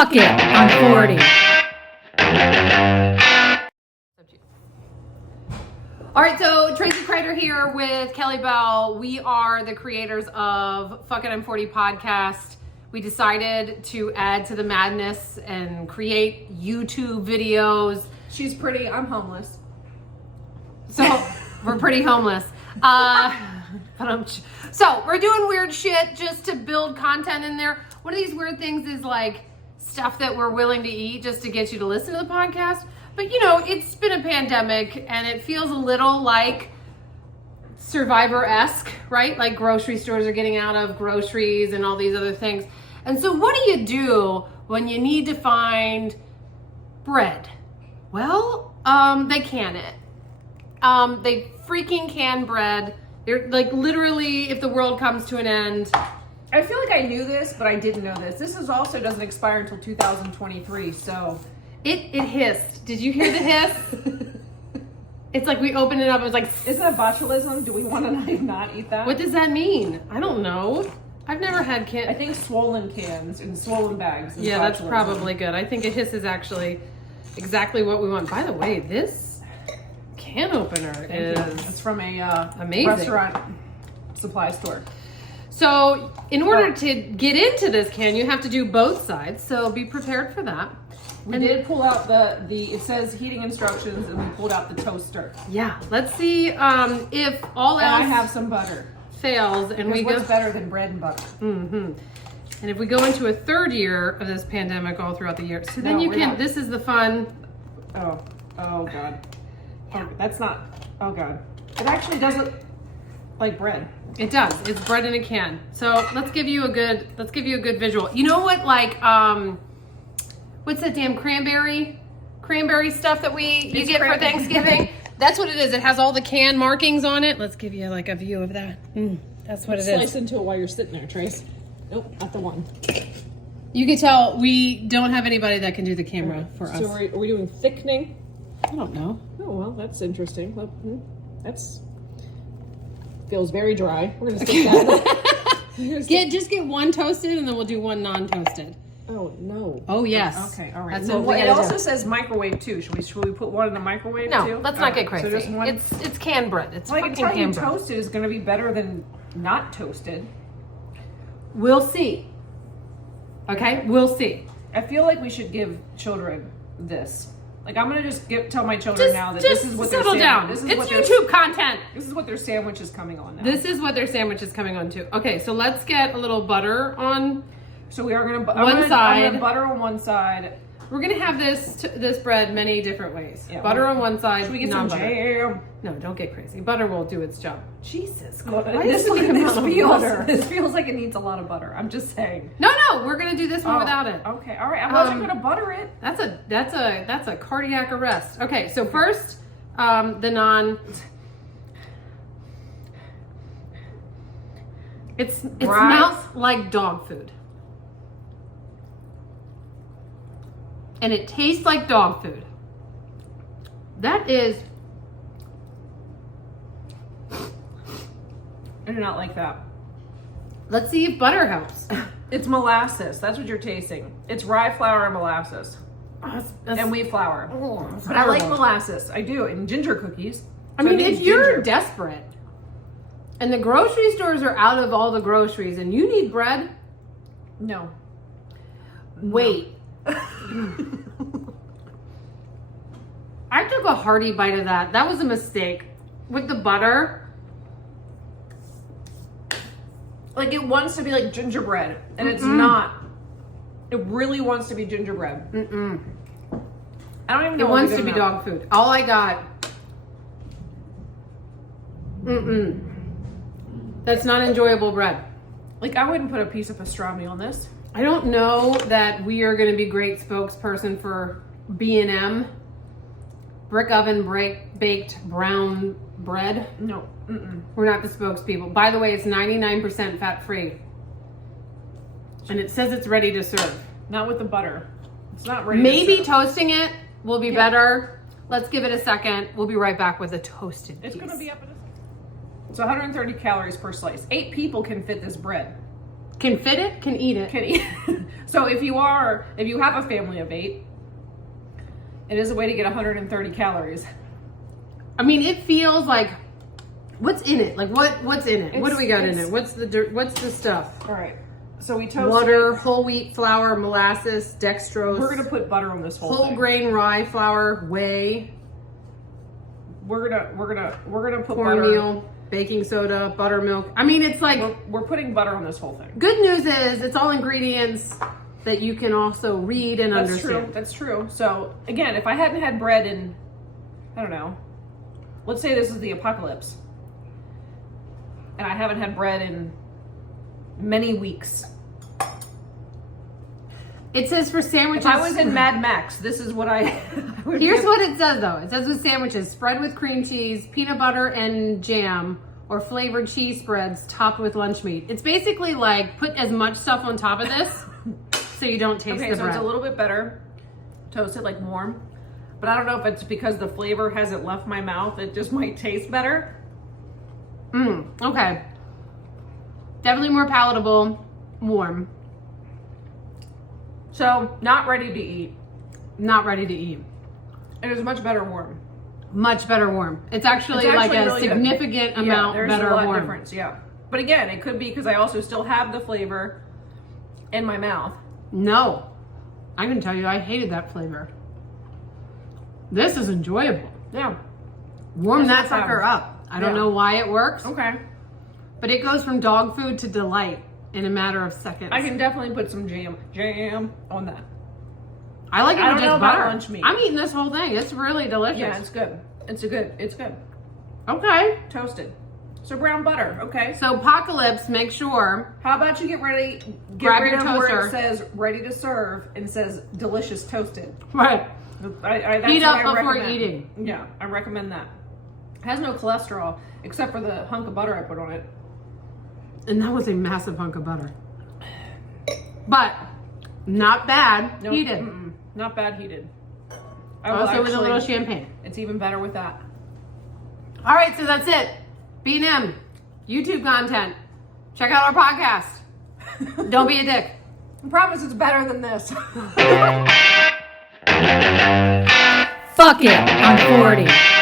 Fuck it, I'm 40. All right, so Tracy Kreider here with Kelly Bell. We are the creators of Fuck It, I'm 40 podcast. We decided to add to the madness and create YouTube videos. She's pretty, I'm homeless. So we're pretty homeless. So we're doing weird shit just to build content in there. One of these weird things is like stuff that we're willing to eat just to get you to listen to the podcast. But you know, it's been a pandemic and it feels a little like Survivor-esque, right? Like grocery stores are getting out of groceries and all these other things. And so what do you do when you need to find bread? Well, they can it. They freaking can bread. They're like literally, if the world comes to an end. I feel like I knew this, but I didn't know this. This is also doesn't expire until 2023, so. It hissed. Did you hear the hiss? It's like we opened it up. It was like, isn't that botulism? Do we want to not eat that? What does that mean? I don't know. I've never had I think swollen cans and swollen bags. Yeah, that's probably good. I think a hiss is actually exactly what we want. By the way, this can opener is it's from a amazing restaurant supply store. So in order to get into this can, you have to do both sides. So be prepared for that. We did pull out the it says heating instructions, and we pulled out the toaster. Yeah, let's see if all else. And I have some butter. Fails, and we go. What's better than bread and butter? Mm-hmm. And if we go into a third year of this pandemic, all throughout the year, so then No, you we're can. not. This is the fun. Oh God. Oh, that's not. Oh God. It actually doesn't like bread. It does. It's bread in a can. So let's give you a good. Let's give you a good visual. You know what? Like what's that damn cranberry stuff that you get for Thanksgiving? That's what it is. It has all the can markings on it. Let's give you like a view of that. That's what it is. Slice into it while you're sitting there, Trace. Nope, not the one. You can tell we don't have anybody that can do the camera for us. So are we doing thickening? I don't know. Oh well, that's interesting. That's feels very dry. We're gonna stick that. Just get one toasted and then we'll do one non-toasted. Oh no. Oh yes. Okay, all right. That's Well, what we it gotta also do. says microwave too. Should we put one in the microwave No, too? let's not get Alright, crazy. So just one. It's canned bread. It's like fucking it's canned bread. toasted is going to be better than not toasted. We'll see. Okay, we'll see. I feel like we should give children this. Like I'm gonna just tell my children now that this is what settle their down. This is It's what YouTube content. This is what their sandwich is coming on now. This is what their sandwich is coming on to. Okay, so let's get a little butter on. So we are gonna One side. I'm gonna butter on one side. We're gonna have this bread many different ways. Yeah, butter on one side. Should we get some non-butter. jam? No, don't get crazy. Butter will do its job. Jesus Well, Christ. this feels like it needs a lot of butter. I'm just saying. No, we're gonna do this one without it. Okay, all right. I wasn't gonna butter it. That's a cardiac arrest. Okay, so first, the non. It smells like dog food, and it tastes like dog food. That is. I do not like that. Let's see if butter helps. It's molasses. That's what you're tasting. It's rye flour and molasses. And wheat flour. But I like molasses. I do. And ginger cookies. I mean, if you're desperate and the grocery stores are out of all the groceries and you need bread, No. wait. I took a hearty bite of that. That was a mistake. With the butter. Like it wants to be like gingerbread. And it's not. It really wants to be gingerbread. I don't even know. It wants to be dog food. All I got. That's not enjoyable bread. Like I wouldn't put a piece of pastrami on this. I don't know that we are going to be great spokesperson for B&M. Brick oven baked brown bread. No. We're not the spokespeople. By the way, it's 99% fat free. And it says it's ready to serve. Not with the butter. It's not ready. Maybe toasting it will be better. Let's give it a second. We'll be right back with a toasted piece. It's going to be up in a second. It's 130 calories per slice. 8 people can fit this bread. Can fit it, can eat it. Can eat. So if you have a family of 8, it is a way to get 130 calories. I mean, it feels like, what's in it? Like what's in it? What do we got in it? What's the stuff? All right. So we toasted water, whole wheat flour, molasses, dextrose. We're gonna put butter on this whole thing. Grain rye flour, whey. We're gonna put cornmeal, baking soda, buttermilk. I mean, it's like we're putting butter on this whole thing. Good news is it's all ingredients that you can also read and understand. That's true. So again, if I hadn't had bread in, I don't know, let's say this is the apocalypse, and I haven't had bread in many weeks. It says for sandwiches. If I was in Mad Max, this is what I would Here's what it says though. It says with sandwiches, spread with cream cheese, peanut butter and jam, or flavored cheese spreads topped with lunch meat. It's basically like put as much stuff on top of this so you don't taste the bread. Okay, so it's a little bit better toasted, like warm. But I don't know if it's because the flavor hasn't left my mouth. It just might taste better. Okay. Definitely more palatable, warm. So, not ready to eat. Not ready to eat. It is much better warm. Much better warm. It's actually like a really significant amount there's better a lot warm. difference, yeah. But again, it could be because I also still have the flavor in my mouth. No. I can tell you, I hated that flavor. This is enjoyable. Yeah. Warm that sucker up. I don't know why it works. Okay. But it goes from dog food to delight in a matter of seconds. I can definitely put some jam on that. I like it with just butter. Lunch meat. I'm eating this whole thing. It's really delicious. Yeah, it's good. It's good. Okay. Toasted. So brown butter, okay. So Apocalypse, make sure. How about you get rid your of where toaster. it says ready to serve and says delicious toasted. Right. That's Heat what up I before recommend. eating. Yeah, I recommend that. It has no cholesterol except for the hunk of butter I put on it. And that was a massive hunk of butter. But not bad heated. Not bad heated. Also with a little champagne. It's even better with that. All right, so that's it. B&M, YouTube content. Check out our podcast. Don't be a dick. I promise it's better than this. Fuck it, I'm 40.